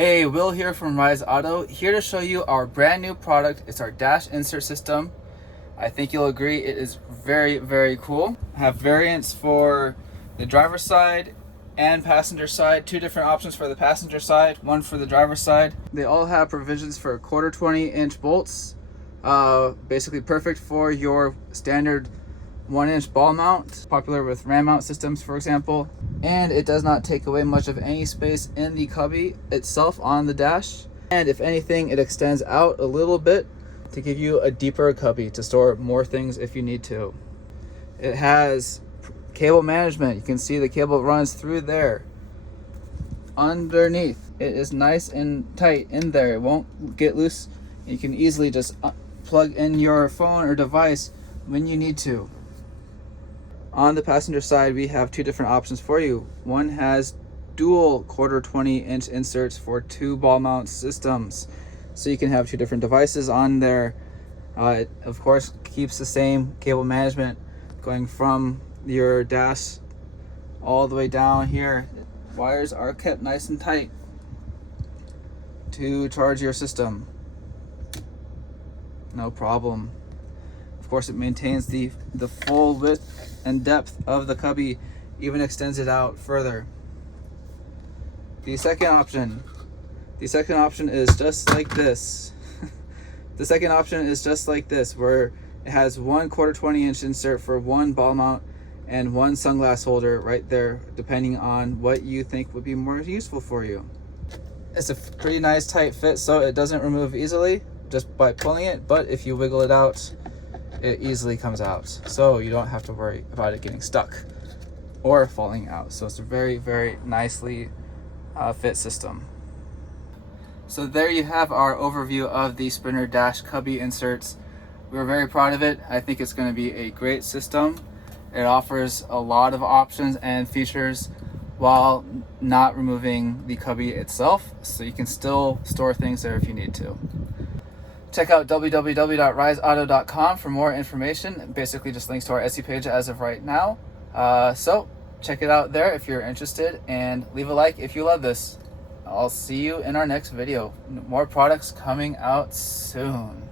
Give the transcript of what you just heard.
Hey, Will here from Ryze Auto, here to show you our brand new product. It's our dash insert system. I think you'll agree it is very cool. I have variants for the driver's side and passenger side, two different options for the passenger side, one for the driver's side. They all have provisions for 1/4 20-inch bolts, basically perfect for your standard 1-inch ball mount, popular with ram mount systems, for example. And it does not take away much of any space in the cubby itself on the dash. And if anything, it extends out a little bit to give you a deeper cubby to store more things if you need to. It has cable management. You can see the cable runs through there. Underneath, it is nice and tight in there. It won't get loose. You can easily just plug in your phone or device when you need to. On the passenger side, we have two different options for you. One has dual 1/4 20-inch inserts for two ball mount systems, so you can have two different devices on there. It of course keeps the same cable management going from your dash all the way down here. Wires are kept nice and tight to charge your system. No problem. Of course, it maintains the full width and depth of the cubby, even extends it out further. The second option is just like this. The second option is just like this, where it has one 1/4 20-inch insert for one ball mount and one sunglass holder right there, depending on what you think would be more useful for you. It's a pretty nice tight fit, so it doesn't remove easily just by pulling it, but if you wiggle it out, it easily comes out, so you don't have to worry about it getting stuck or falling out. So it's a very nicely fit system. So there you have our overview of the Sprinter dash cubby inserts. We're very proud of it. I think it's going to be a great system. It offers a lot of options and features while not removing the cubby itself, so you can still store things there if you need to. Check out www.ryzeauto.com for more information. Basically just links to our Etsy page as of right now. So check it out there if you're interested, and leave a like if you love this. I'll see you in our next video. More products coming out soon.